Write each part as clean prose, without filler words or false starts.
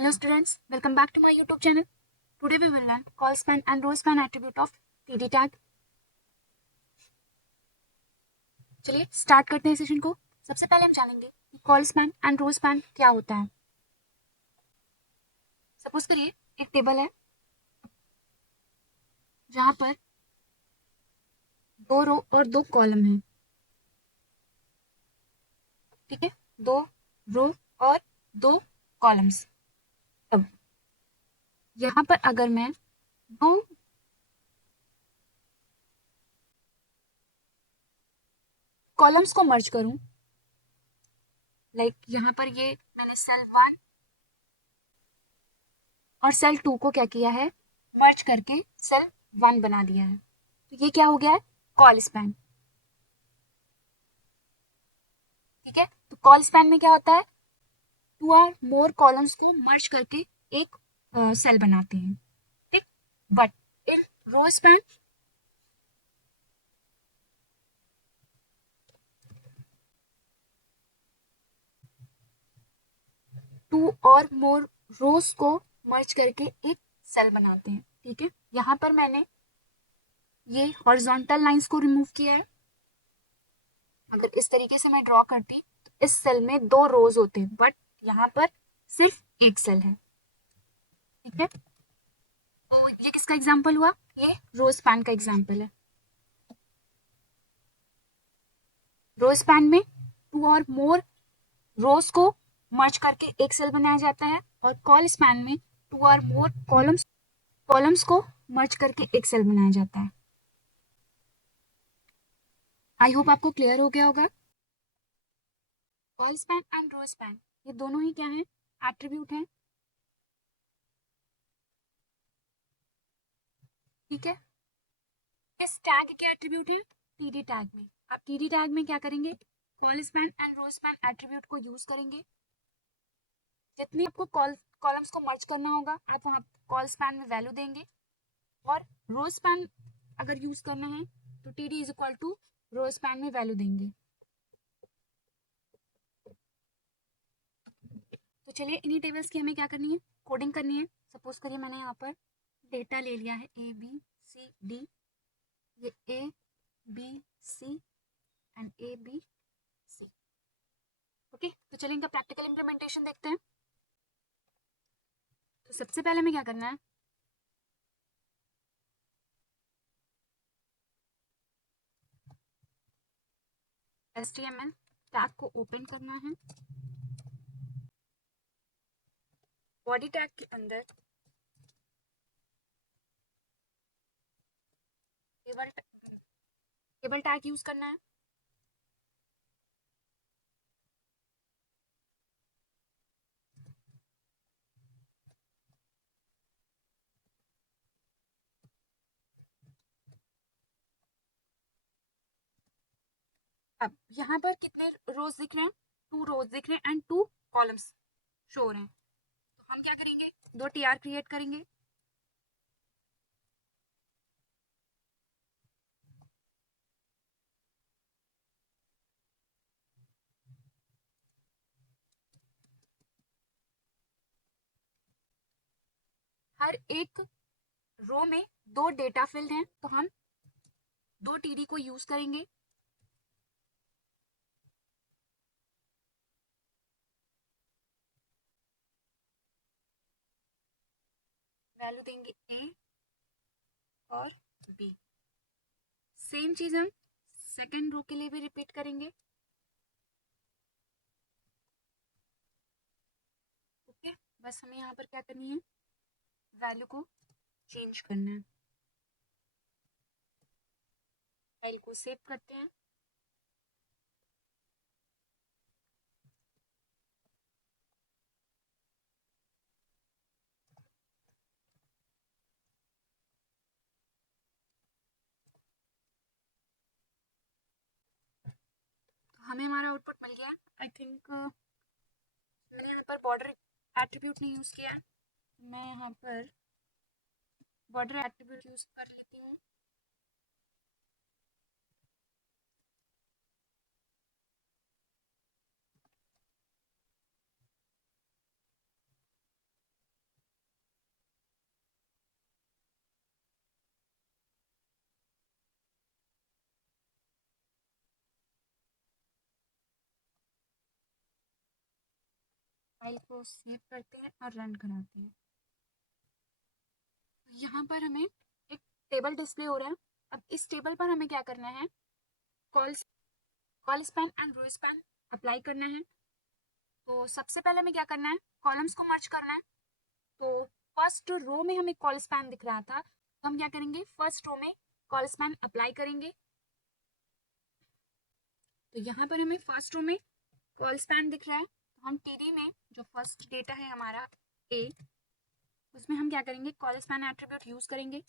Hello students, welcome back to my YouTube channel. Today we will learn call span and row span attribute of TD tag. चलिए start करते हैं session को। सबसे पहले हम जानेंगे कि col span and row span क्या होता है। सपोज करिए एक टेबल है जहां पर 2 रो और 2 कॉलम हैं। ठीक है, 2 रो और 2 कॉलम्स। अब यहाँ पर अगर मैं दो कॉलम्स को मर्ज करूं, लाइक यहाँ पर ये मैंने सेल 1 और सेल 2 को क्या किया है, मर्ज करके सेल 1 बना दिया है। तो ये क्या हो गया है, कॉल स्पैन। ठीक है, तो कॉल स्पैन में क्या होता है, 2 और मोर कॉलम्स को मर्ज करके एक सेल बनाते हैं। ठीक, but in row span two और मोर रोज को मर्ज करके एक सेल बनाते हैं। ठीक है, यहाँ पर मैंने ये हॉरिजॉन्टल लाइंस को रिमूव किया है। अगर इस तरीके से मैं ड्रॉ करती तो इस सेल में 2 रोज होते हैं, बट यहाँ पर सिर्फ एक सेल है। ठीक है, तो ये किसका एग्जाम्पल हुआ, ये रो स्पैन का एग्जाम्पल है। रो स्पैन में 2 और मोर रोज को मर्ज करके एक सेल बनाया जाता है, और कॉल स्पैन में 2 और मोर कॉलम्स को मर्ज करके एक सेल बनाया जाता है। आई होप आपको क्लियर हो गया होगा। Col span and row span ये दोनों ही क्या है, एट्रीब्यूट है। ठीक है, इस टैग के एट्रीब्यूट है टीडी टैग में। आप टीडी टैग में क्या करेंगे, col span and row span attribute को यूज करेंगे। जितनी आपको कॉलम्स को मर्ज करना होगा आप वहाँ कॉल स्पैन में वैल्यू देंगे, और रो स्पैन अगर यूज करना है तो T D is equal to row span में वैल्यू देंगे। तो चलिए इन्हीं टेबल्स की हमें क्या करनी है, कोडिंग करनी है। सपोज करिए मैंने यहाँ पर डेटा ले लिया है ABCD, ये ABC एंड ABC। ओके, तो चलिए इनका प्रैक्टिकल इम्प्लीमेंटेशन देखते हैं। तो सबसे पहले हमें क्या करना है, HTML टैग को ओपन करना है। बॉडी टैग के अंदर टेबल टैग यूज करना है। अब यहाँ पर कितने रोज दिख रहे हैं, 2 रोज दिख रहे हैं एंड 2 कॉलम्स शो हो रहे हैं। तो हम क्या करेंगे, 2 TR क्रिएट करेंगे। हर एक रो में 2 डेटा फील्ड हैं, तो हम 2 TD को यूज करेंगे। वैल्यू देंगे A और B। सेम चीज हम सेकेंड रो के लिए भी रिपीट करेंगे। ओके, बस हमें यहाँ पर क्या करनी है, वैल्यू को चेंज करना है। फाइल को सेव करते हैं। तो हमें हमारा आउटपुट मिल गया। आई थिंक मैंने यहाँ पर बॉर्डर एट्रीब्यूट नहीं यूज किया है, मैं यहाँ पर बॉर्डर एट्रीब्यूट यूज कर लेती हूँ। फाइल को सेव करते हैं और रन कराते हैं। यहाँ पर हमें एक टेबल डिस्प्ले हो रहा है। अब इस टेबल पर हमें क्या करना है, col span and row span apply करना है। तो सबसे पहले हमें क्या करना है, कॉलम्स को मर्ज करना है। तो फर्स्ट रो में हमें कॉल स्पैन दिख रहा था, तो हम क्या करेंगे, फर्स्ट रो में कॉल स्पैन अप्लाई करेंगे। तो यहाँ पर हमें फर्स्ट रो में कॉल स्पैन दिख रहा है, तो हम टीडी में जो फर्स्ट डेटा है हमारा ए, उसमें हम क्या करेंगे, कॉल स्पैन एट्रीब्यूट यूज करेंगे।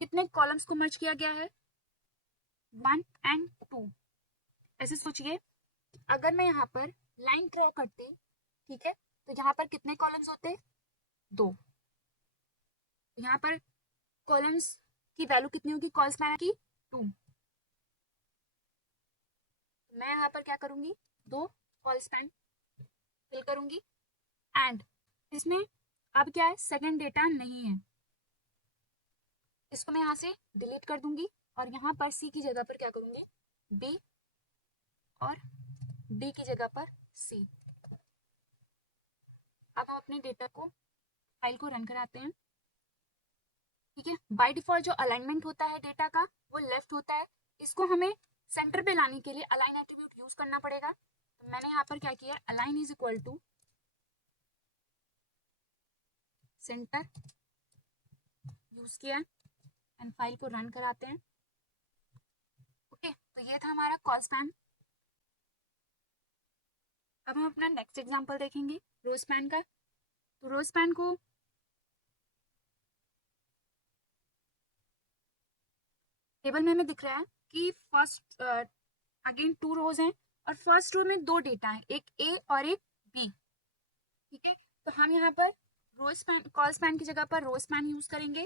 कितने कॉलम्स को मर्ज किया गया है, 1 and 2। ऐसे सोचिए, अगर मैं यहाँ पर लाइन ड्रॉ करती, ठीक है, तो यहाँ पर कितने कॉलम्स होते, 2। यहाँ पर कॉलम्स की वैल्यू कितनी होगी कॉल स्पैन की, 2। मैं यहाँ पर क्या करूंगी, 2 कॉल स्पैन फिल करूंगी। एंड इसमें अब क्या है, सेकंड डेटा नहीं है, इसको मैं यहाँ से डिलीट कर दूंगी और यहाँ पर सी की जगह पर क्या करूंगी, बी, और डी की जगह पर सी। अब हम अपने डेटा को, फाइल को रन कराते हैं। ठीक है, बाय डिफॉल्ट जो अलाइनमेंट होता है डेटा का वो लेफ्ट होता है, इसको हमें सेंटर पे लाने के लिए अलाइन एट्रीब्यूट यूज करना पड़ेगा। तो मैंने यहाँ पर क्या किया, align is equal to center use किया एंड फाइल को रन कराते हैं। ओके, तो ये था हमारा कॉल स्पैन। अब हम अपना नेक्स्ट एग्जांपल देखेंगे रो स्पैन का। तो रो स्पैन को टेबल में हमें दिख रहा है कि फर्स्ट अगेन 2 रोज हैं और फर्स्ट रो में 2 डेटा है, एक ए और एक बी। ठीक है, तो हम यहाँ पर रो स्पैन, कॉल स्पैन की जगह पर रो स्पैन यूज करेंगे।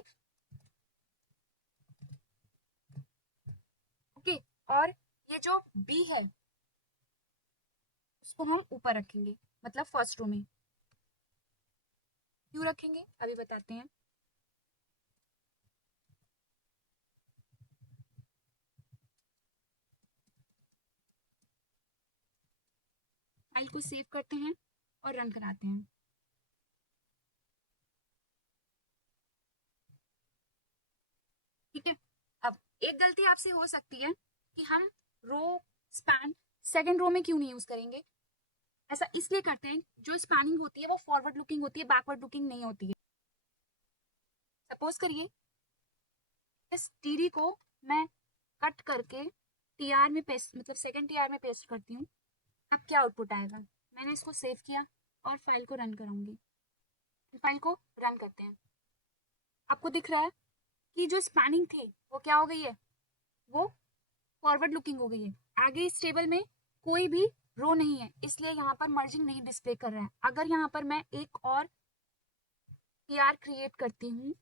ओके, और ये जो बी है उसको हम ऊपर रखेंगे, मतलब फर्स्ट रो में। क्यों रखेंगे अभी बताते हैं। फाइल को सेव करते हैं और रन कराते हैं। ठीक है, अब एक गलती आपसे हो सकती है कि हम रो स्पैन सेकंड रो में क्यों नहीं यूज करेंगे। ऐसा इसलिए करते हैं, जो स्पैनिंग होती है वो फॉरवर्ड लुकिंग होती है, बैकवर्ड लुकिंग नहीं होती है। सपोज करिए इस टीडी को मैं कट करके टीआर में पेस्ट, मतलब सेकंड टीआर में पेस्ट करती हूँ, अब क्या आउटपुट आएगा। मैंने इसको सेव किया और फाइल को रन कराऊंगी। फाइल को रन करते हैं। आपको दिख रहा है कि जो स्पैनिंग थी वो क्या हो गई है, वो फॉरवर्ड लुकिंग हो गई है। आगे इस टेबल में कोई भी रो नहीं है, इसलिए यहाँ पर मर्जिंग नहीं डिस्प्ले कर रहा है। अगर यहाँ पर मैं एक और टीआर क्रिएट करती हूँ,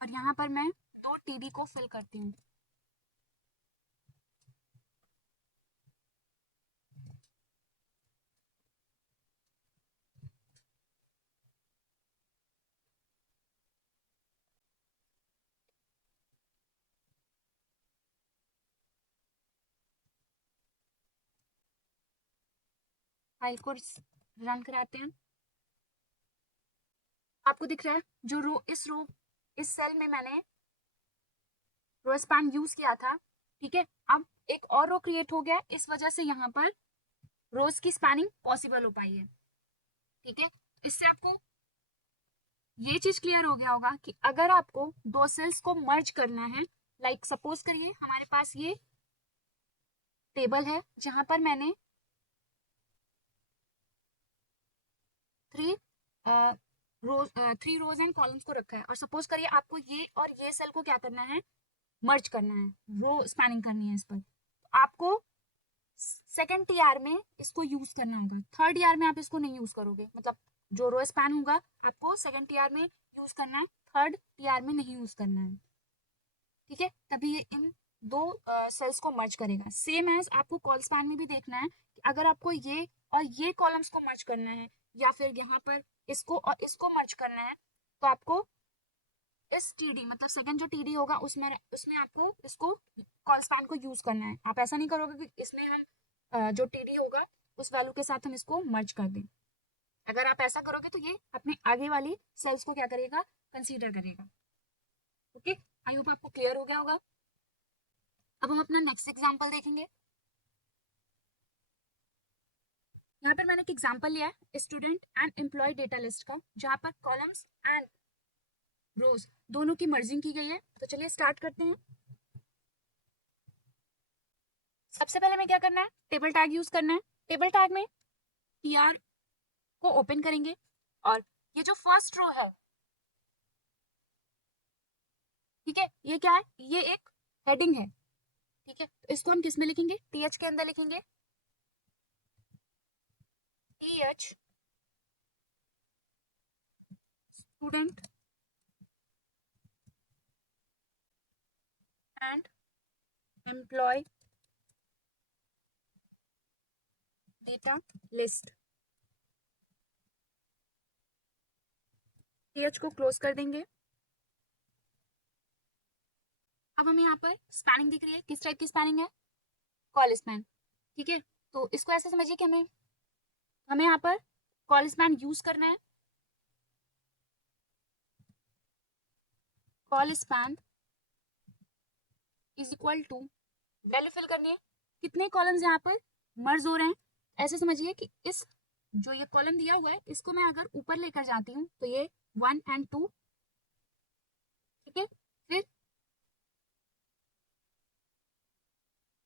और यहाँ पर मैं 2 टीडी को फिल करती हूँ, फाइल को रन कराते हैं। आपको दिख रहा है जो रो इस सेल में मैंने रो स्पैन यूज किया था। ठीक है, अब एक और रो क्रिएट हो गया, इस वजह से यहाँ पर रोज की स्पैनिंग पॉसिबल हो पाई है। ठीक है, इससे आपको ये चीज क्लियर हो गया होगा कि अगर आपको 2 सेल्स को मर्ज करना है, लाइक सपोज करिए हमारे पास ये टेबल है जहां पर मैंने 3 रोज एंड कॉलम्स को रखा है, और सपोज करिए आपको ये और ये सेल को क्या करना है, मर्ज करना है, रो स्पैनिंग करनी है इस पर, तो आपको सेकेंड टीआर में इसको यूज करना होगा, थर्ड टीआर में आप इसको नहीं यूज करोगे। मतलब जो रो स्पैन होगा आपको सेकेंड टीआर में यूज करना है, थर्ड टीआर में नहीं यूज करना है। ठीक है, तभी ये इन 2 सेल्स को मर्ज करेगा। सेम एज आपको कॉल स्पैन में भी देखना है कि अगर आपको ये और ये कॉलम्स को मर्ज करना है, या फिर यहाँ पर इसको और इसको मर्ज करना है, तो आपको इस टीडी मतलब सेकंड जो टीडी होगा उसमें आपको इसको कॉल स्पैन को यूज करना है। आप ऐसा नहीं करोगे कि इसमें हम जो टीडी होगा उस वैल्यू के साथ हम इसको मर्ज कर दें। अगर आप ऐसा करोगे तो ये अपने आगे वाली सेल्स को क्या करेगा, कंसीडर करेगा। ओके, आई होप आपको क्लियर हो गया होगा। अब हम अपना नेक्स्ट एग्जांपल देखेंगे। यहाँ पर मैंने एक एग्जांपल लिया है student and employ data list का, जहाँ पर कॉलम्स एंड रोज दोनों की मर्जिंग की गई है। तो चलिए स्टार्ट करते हैं। सबसे पहले हमें क्या करना है, टेबल टैग यूज करना है। टेबल टैग में टीआर को ओपन करेंगे और ये जो फर्स्ट रो है, ठीक है, ये क्या है, ये एक हेडिंग है। ठीक है, तो इसको हम किस में लिखेंगे, टीएच के अंदर लिखेंगे। TH student and employ data list. TH को क्लोज कर देंगे। अब हमें यहाँ पर स्पैनिंग दिख रही है, किस टाइप की स्पैनिंग है, कॉल स्पैन। ठीक है, तो इसको ऐसे समझिए कि हमें हमें यहाँ पर कॉल स्पैन यूज करना है। Col span is equal to value fill करनी है, कितने कॉलम्स यहाँ पर मर्ज हो रहे हैं। ऐसे समझिए कि इस जो ये कॉलम दिया हुआ है इसको मैं अगर ऊपर लेकर जाती हूँ तो ये 1 and 2, ठीक है, फिर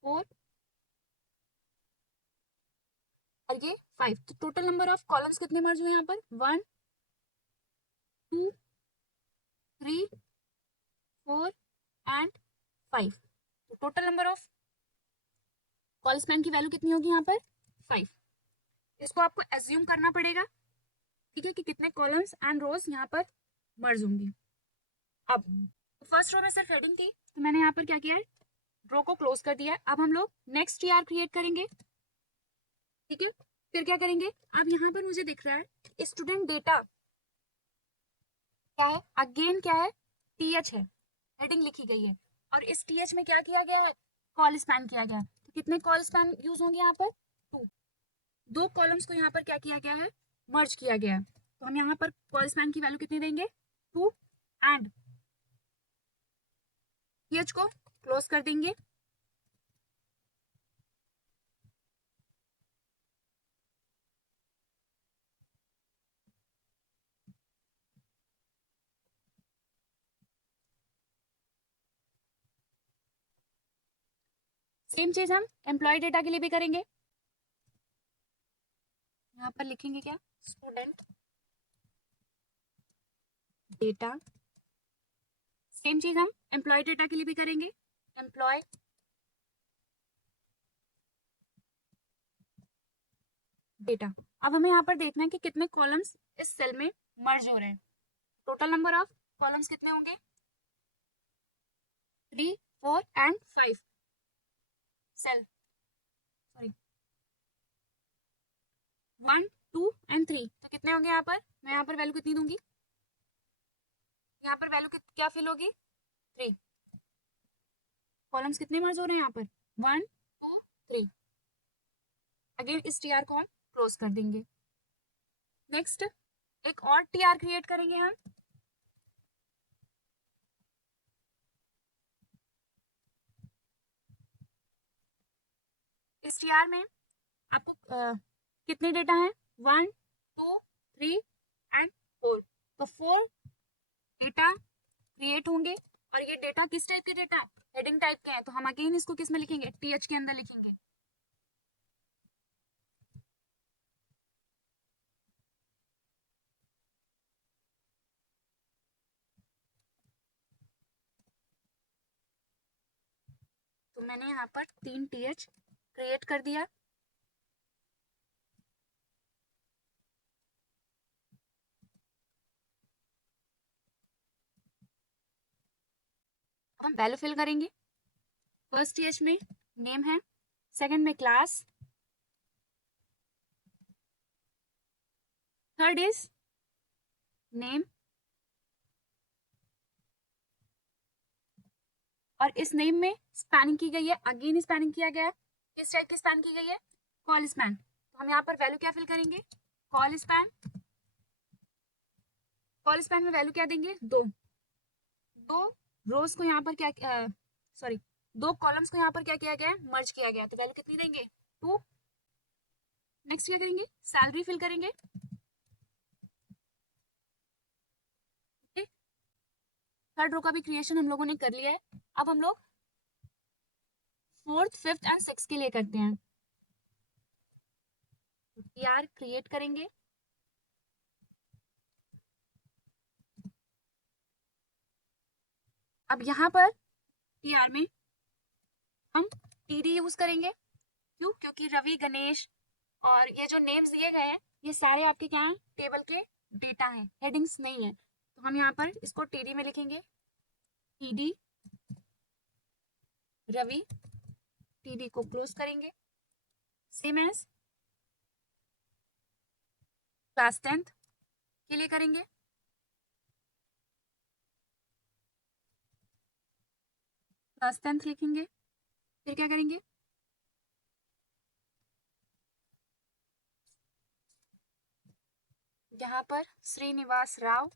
4 और ये 5। तो टोटल नंबर ऑफ कॉलम्स कितने मर्ज हुए यहाँ पर, 1 2 3 4 एंड 5। तो total number of call span की वैल्यू कितनी होगी यहाँ पर, 5। इसको आपको एज्यूम करना पड़ेगा, ठीक है, कि कितने कॉलम्स एंड रोज यहाँ पर मर्ज होंगी। अब फर्स्ट रो में सिर्फ हेडिंग थी तो मैंने यहाँ पर क्या किया है, रो को क्लोज कर दिया है। अब हम लोग नेक्स्ट टीआर क्रिएट करेंगे। ठीक है, फिर क्या करेंगे, अब यहाँ पर मुझे दिख रहा है स्टूडेंट डेटा क्या है, अगेन क्या है, टीएच है, हेडिंग लिखी गई है और इस टीएच में क्या किया गया है, कॉल स्पैन किया गया है। तो कितने कॉल स्पैन यूज होंगे यहाँ पर, 2। दो कॉलम्स को यहाँ पर क्या किया गया है, मर्ज किया गया है। तो हम यहाँ पर कॉल स्पैन की वैल्यू कितनी देंगे, 2 एंड टीएच को क्लोज कर देंगे। सेम चीज हम एम्प्लॉय डेटा के लिए भी करेंगे। यहाँ पर लिखेंगे क्या, स्टूडेंट डेटा। सेम चीज हम एम्प्लॉय डेटा के लिए भी करेंगे, एम्प्लॉय डेटा। अब हमें यहाँ पर देखना है कि कितने कॉलम्स इस सेल में मर्ज हो रहे हैं। टोटल नंबर ऑफ कॉलम्स कितने होंगे, 3 4 एंड 5 सेल, सॉरी 1 2 एंड 3। तो कितने होंगे यहाँ पर, मैं यहाँ पर वैल्यू कितनी दूंगी, यहाँ पर वैल्यू क्या फिल होगी, 3। कॉलम्स कितने मर्ज हो रहे हैं यहाँ पर, 1 2 3। अगेन इस टीआर को हम क्लोज कर देंगे। नेक्स्ट एक और टीआर क्रिएट करेंगे हम। इस टीआर में आपको कितने डेटा हैं, 1 2 3 एंड 4। तो 4 डेटा क्रिएट होंगे और ये डेटा किस टाइप के डेटा है, हेडिंग टाइप के हैं। तो हम अगेन इसको किस में लिखेंगे, टीएच के अंदर लिखेंगे। तो मैंने यहाँ पर 3 टीएच क्रिएट कर दिया। अब हम वैल्यू फिल करेंगे। फर्स्ट टीएच में नेम है, सेकंड में क्लास, थर्ड इज नेम और इस नेम में स्पैनिंग की गई है, अगेन स्पैनिंग किया गया है। किस टाइप की स्पैन की गई है? Col span. तो हम यहाँ पर वैल्यू क्या फिल करेंगे? Col span. कॉल स्पैन में वैल्यू क्या देंगे? दो रोज को यहाँ पर क्या सॉरी, दो कॉलम्स को यहाँ पर क्या किया गया है? मर्ज किया गया। तो वैल्यू कितनी देंगे? 2। नेक्स्ट क्या करेंगे? सैलरी फिल करेंगे। थर्ड रो का भी क्रिएशन हम लोगों ने कर लिया है। अब हम लोग फोर्थ, फिफ्थ एंड सिक्स के लिए करते हैं। टीआर क्रिएट करेंगे। अब यहाँ पर टीआर में हम टीडी यूज करेंगे। क्यों? क्योंकि रवि, गणेश और ये जो नेम्स दिए गए हैं ये सारे आपके क्या हैं? टेबल के डेटा हैं, हेडिंग्स नहीं है। तो हम यहाँ पर इसको टीडी में लिखेंगे। टीडी रवि, टीडी को क्लोज करेंगे। सेम एज क्लास 10th के लिए करेंगे। क्लास 10th लिखेंगे। फिर क्या करेंगे? यहाँ पर श्रीनिवास राव,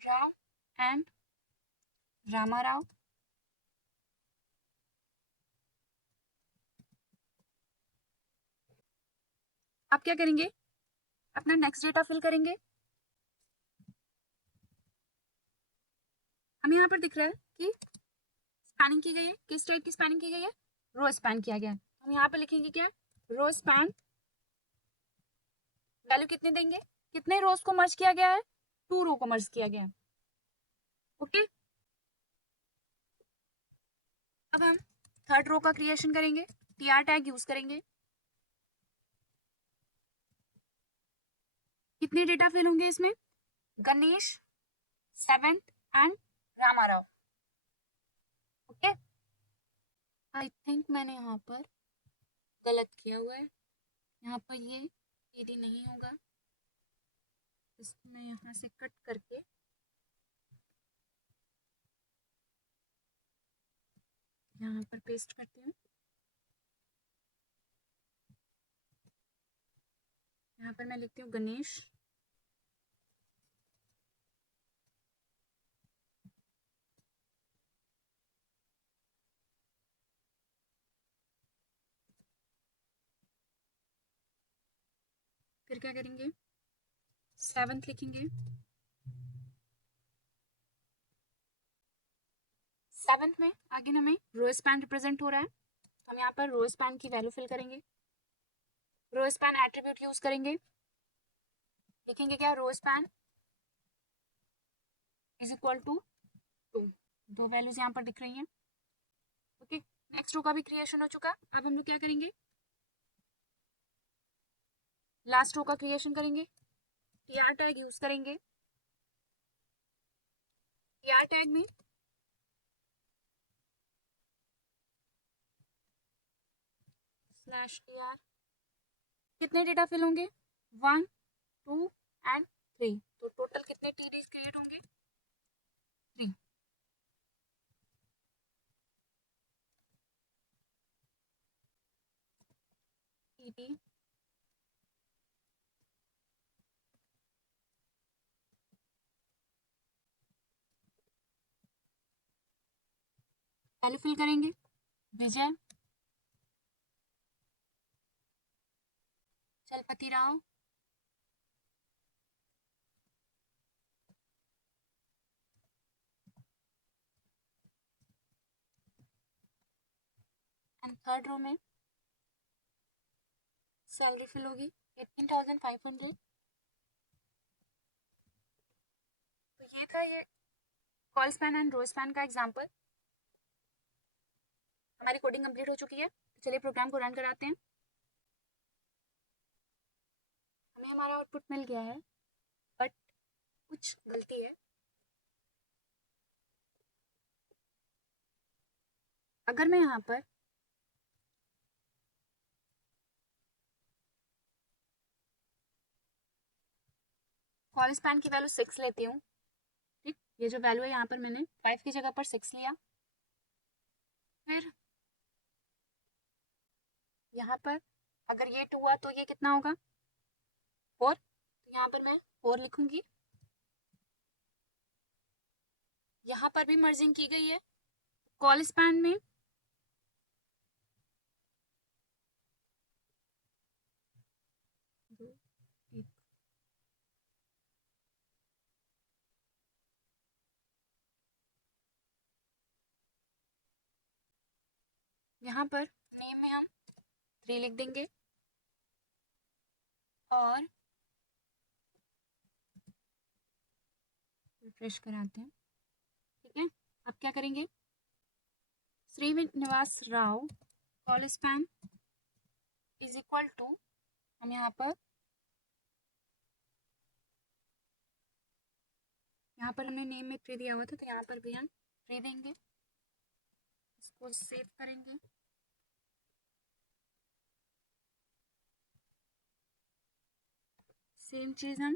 राव एंड रामा राव। आप क्या करेंगे? अपना नेक्स्ट डेटा फिल करेंगे। हमें यहाँ पर दिख रहा है कि स्पैनिंग की गई है। किस टाइप की स्पैनिंग की गई है? रो स्पैन किया गया है। हम यहाँ पे लिखेंगे क्या? Row span. वैल्यू कितने देंगे? कितने रोज को मर्ज किया गया है? 2 रो को मर्ज किया गया है। ओके, अब हम थर्ड रो का क्रिएशन करेंगे। टीआर टैग यूज करेंगे। कितने डेटा फिल होंगे इसमें? Ganesh, 7th and Ramarao. Okay, I think मैंने यहाँ पर गलत किया हुआ है। यहाँ पर ये टीडी नहीं होगा, इसको मैं यहाँ से कट करके यहाँ पर पेस्ट करती हूँ। यहाँ पर मैं लिखती हूँ गणेश, फिर क्या करेंगे? 7th लिखेंगे। 7th में आगे हमें रो स्पैन रिप्रेजेंट हो रहा है, तो हम यहाँ पर रो स्पैन की वैल्यू फिल करेंगे। रो स्पैन एट्रीब्यूट यूज करेंगे। लिखेंगे क्या? Row span is equal to 2। दो वैल्यूज यहाँ पर दिख रही हैं। ओके, नेक्स्ट रो का भी क्रिएशन हो चुका। अब हम लोग क्या करेंगे? लास्ट रो का क्रिएशन करेंगे। टीआर टैग यूज करेंगे। टीआर टैग में /tr कितने डेटा फिल होंगे? 1, 2 एंड 3। तो टोटल कितने टीडीज क्रिएट होंगे? 3। टीडी वैल्यू फिल करेंगे। Vijay, Chalapathi Rao, and third row में सैलरी फिल होगी 18,500। तो ये था ये col span and row span का एग्जाम्पल। हमारी कोडिंग कंप्लीट हो चुकी है, तो चलिए प्रोग्राम को रन कराते हैं। हमें हमारा आउटपुट मिल गया है, बट कुछ गलती है। अगर मैं यहाँ पर कॉल स्पैन की वैल्यू 6 लेती हूँ। ठीक, ये जो वैल्यू है यहाँ पर मैंने 5 की जगह पर 6 लिया। फिर यहाँ पर अगर ये 2 हुआ तो ये कितना होगा 4, तो यहाँ पर मैं 4 लिखूंगी। यहाँ पर भी मर्जिंग की गई है कॉल स्पैन में। यहाँ पर नेम में हम 3 लिख देंगे और रिफ्रेश कराते हैं। ठीक है, अब क्या करेंगे, Srinivas Rao col span is equal to, हम यहाँ पर हमने नेम में 3 दिया हुआ था तो यहाँ पर भी हम 3 देंगे। इसको सेव करेंगे। सेम चीज हम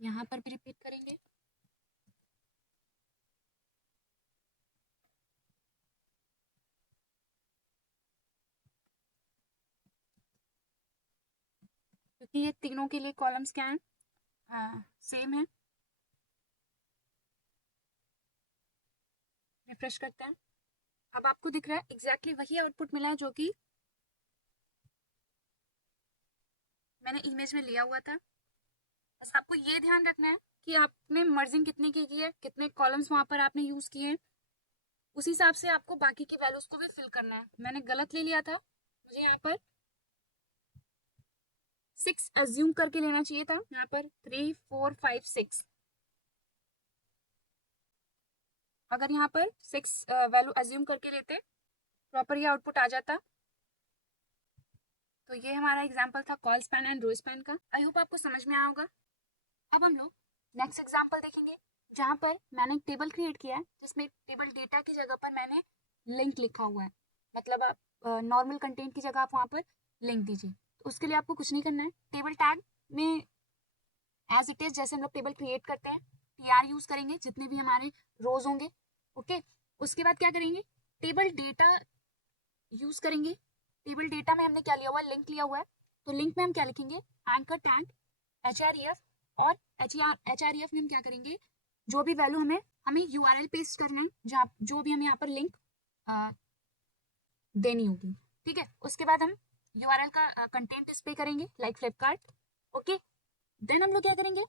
यहाँ पर भी रिपीट करेंगे। क्योंकि ये तीनों के लिए कॉलम्स क्या हैं, सेम है। रिफ्रेश करते हैं। अब आपको दिख रहा है एग्जैक्टली वही आउटपुट मिला है जो कि मैंने इमेज में लिया हुआ था। बस आपको ये ध्यान रखना है कि आपने मर्जिंग कितने की है, कितने कॉलम्स वहां पर आपने यूज किए हैं, उस हिसाब से आपको बाकी की वैल्यूज को भी फिल करना है। मैंने गलत ले लिया था, मुझे यहाँ पर 6 अज्यूम करके लेना चाहिए था। यहाँ पर 3 4 5 6, अगर यहाँ पर 6 वैल्यू अज्यूम करके लेते प्रॉपर ये आउटपुट आ जाता। तो ये हमारा एग्जाम्पल था col span and row span का। आई होप आपको समझ में आया होगा। अब हम लोग नेक्स्ट एग्जाम्पल देखेंगे जहां पर मैंने एक टेबल क्रिएट किया है जिसमें टेबल डेटा की जगह पर मैंने लिंक लिखा हुआ है। मतलब आप नॉर्मल कंटेंट की जगह आप वहां पर लिंक दीजिए। तो उसके लिए आपको कुछ नहीं करना है, टेबल टैग में एज इट इज जैसे हम लोग टेबल क्रिएट करते हैं टीआर यूज करेंगे जितने भी हमारे रोज होंगे। ओके, उसके बाद क्या करेंगे, टेबल डेटा यूज करेंगे। टेबल डेटा में हमने क्या लिया हुआ है, लिंक लिया हुआ है। तो लिंक में हम क्या लिखेंगे, एंकर टैग HREF, और HREF में हम क्या करेंगे, जो भी वैल्यू हमें URL पेस्ट करना है जहाँ जो भी हमें यहाँ पर लिंक देनी होगी। ठीक है, उसके बाद हम URL का कंटेंट डिस्प्ले करेंगे लाइक फ्लिपकार्ट। ओके, देन हम लोग क्या करेंगे,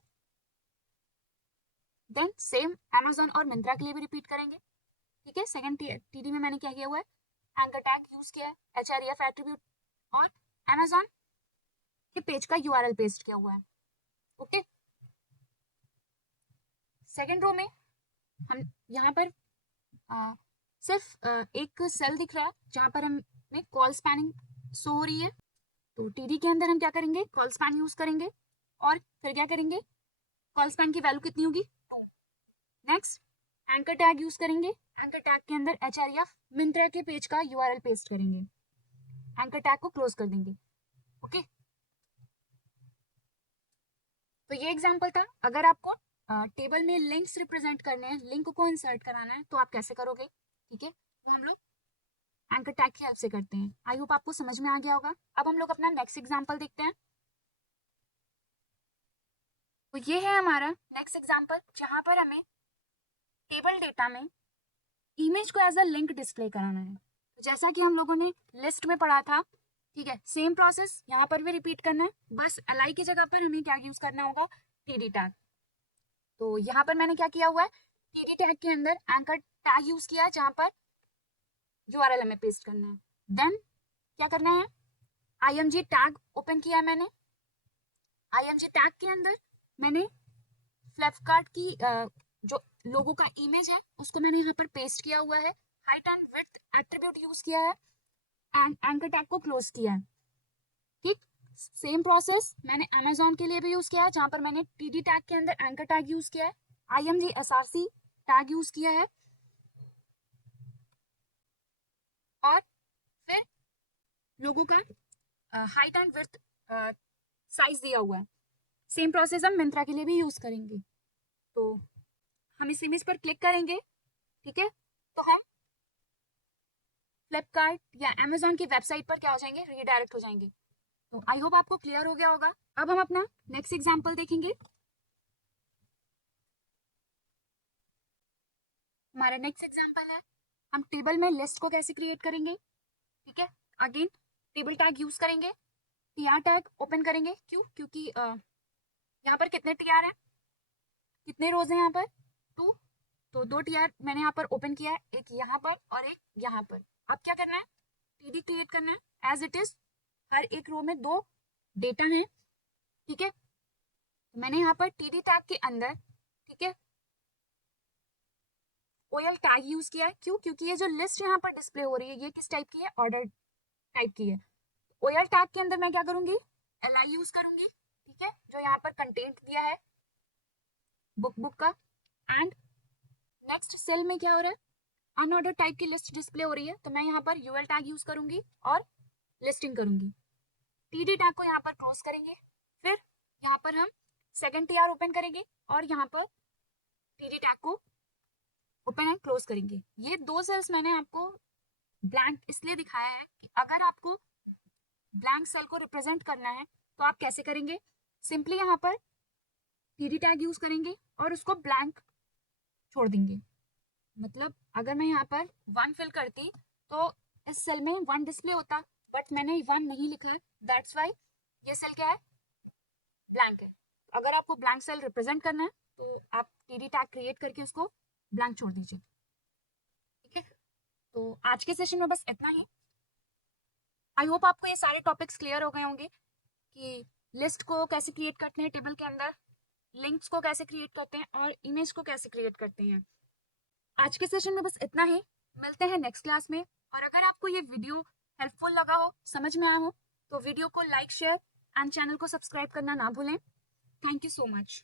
देन सेम Amazon और मिंत्रा के लिए भी रिपीट करेंगे। ठीक है, सेकंड TD में मैंने क्या किया हुआ है, एंकर टैग यूज किया है, HREF एट्रीब्यूट और Amazon के पेज का URL पेस्ट किया हुआ है। ओके, सेकंड रो में हम यहाँ पर सिर्फ एक सेल दिख रहा है जहां पर हमें कॉल स्पैनिंग शो हो रही है। तो टीडी के अंदर हम क्या करेंगे, कॉल स्पैन यूज करेंगे और फिर क्या करेंगे, कॉल स्पैन की वैल्यू कितनी होगी 2। नेक्स्ट एंकर टैग यूज करेंगे, एंकर टैग के अंदर HREF मिंत्रा के पेज का URL पेस्ट करेंगे, एंकर टैग को क्लोज कर देंगे। ओके, तो ये एग्जाम्पल था। अगर आपको टेबल में लिंक्स रिप्रेजेंट करने हैं, लिंक को इंसर्ट कराना है तो आप कैसे करोगे। ठीक है, तो हम लोग एंकर टैग की हेल्प से करते हैं। आई होप आपको समझ में आ गया होगा। अब हम लोग अपना नेक्स्ट एग्जाम्पल देखते हैं। तो ये है हमारा नेक्स्ट एग्जाम्पल जहां पर हमें टेबल डेटा में इमेज को एज अ लिंक डिस्प्ले कराना है। तो जैसा कि हम लोगों ने लिस्ट में पढ़ा था, ठीक है, सेम प्रोसेस यहाँ पर भी रिपीट करना है। बस li की जगह पर हमें क्या यूज करना होगा, td टैग। तो यहाँ पर मैंने क्या किया हुआ है, td टैग के अंदर एंकर टैग यूज किया है जहां पर URL हमें पेस्ट करना है। देन क्या करना है, img टैग ओपन किया है मैंने। img टैग के अंदर मैंने फ्लिपकार्ट की जो लोगो का इमेज है उसको मैंने यहाँ पर पेस्ट किया हुआ है। Height and width attribute use किया है एंड एंकर टैग को क्लोज किया है। ठीक, सेम प्रोसेस मैंने Amazon के लिए भी यूज किया है जहां पर मैंने टीडी टैग के अंदर एंकर टैग यूज किया है, img src टैग यूज किया है और फिर लोगों का हाइट एंड विड्थ साइज दिया हुआ है। सेम प्रोसेस हम मिंत्रा के लिए भी यूज करेंगे। तो हम इस इमेज पर क्लिक करेंगे, ठीक है, तो हम फ्लिपकार्ट या अमेजोन की वेबसाइट पर क्या हो जाएंगे, रीडायरेक्ट हो जाएंगे। तो आई होप आपको क्लियर हो गया होगा। अब हम अपना नेक्स्ट एग्जांपल देखेंगे। हमारा नेक्स्ट एग्जांपल है, हम टेबल में लिस्ट को कैसे क्रिएट करेंगे। ठीक है, अगेन टेबल टैग यूज करेंगे, टीआर टैग ओपन करेंगे। क्यों? क्योंकि यहाँ पर कितने टीआर हैं, कितने रोज हैं यहाँ पर, 2। तो 2 टीआर मैंने यहाँ पर ओपन किया है, एक यहाँ पर और एक यहाँ पर। अब क्या करना है, टीडी क्रिएट करना है एज इट इज। हर एक रो में 2 डेटा है, ठीक है। तो मैंने यहाँ पर टीडी टैग के अंदर, ठीक है, ओएल टैग यूज किया है। क्यों? क्योंकि ये जो लिस्ट यहाँ पर डिस्प्ले हो रही है ये किस टाइप की है, ऑर्डर टाइप की है। ओएल टैग के अंदर मैं क्या करूंगी, एल यूज करूंगी, ठीक है, जो यहाँ पर कंटेंट दिया है बुक का। एंड नेक्स्ट सेल में क्या हो रहा है, अनऑर्डर टाइप की लिस्ट डिस्प्ले हो रही है, तो मैं यहाँ पर यूएल टैग यूज करूंगी और लिस्टिंग करूंगी। टीडी टैग को यहाँ पर क्रॉस करेंगे, फिर यहाँ पर हम सेकंड टीआर ओपन करेंगे और यहाँ पर टीडी टैग को ओपन एंड क्लोज करेंगे। ये 2 सेल्स मैंने आपको ब्लैंक इसलिए दिखाया है कि अगर आपको ब्लैंक सेल को रिप्रेजेंट करना है तो आप कैसे करेंगे, सिंपली यहाँ पर टीडी टैग यूज करेंगे और उसको ब्लैंक छोड़ देंगे। मतलब अगर मैं यहाँ पर 1 फिल करती तो इस सेल में 1 डिस्प्ले होता, बट मैंने 1 नहीं लिखा है, दैट्स वाई ये सेल क्या है, ब्लैंक है। अगर आपको ब्लैंक सेल रिप्रेजेंट करना है तो आप टीडी टैग क्रिएट करके उसको ब्लैंक छोड़ दीजिए, ठीक है। तो आज के सेशन में बस इतना ही। आई होप आपको ये सारे टॉपिक्स क्लियर हो गए होंगे कि लिस्ट को कैसे क्रिएट करते हैं टेबल के अंदर, लिंक्स को कैसे क्रिएट करते हैं और इमेज को कैसे क्रिएट करते हैं। आज के सेशन में बस इतना ही, मिलते हैं नेक्स्ट क्लास में। और अगर आपको ये वीडियो हेल्पफुल लगा हो, समझ में आया हो, तो वीडियो को लाइक, शेयर एंड चैनल को सब्सक्राइब करना ना भूलें। Thank you so much.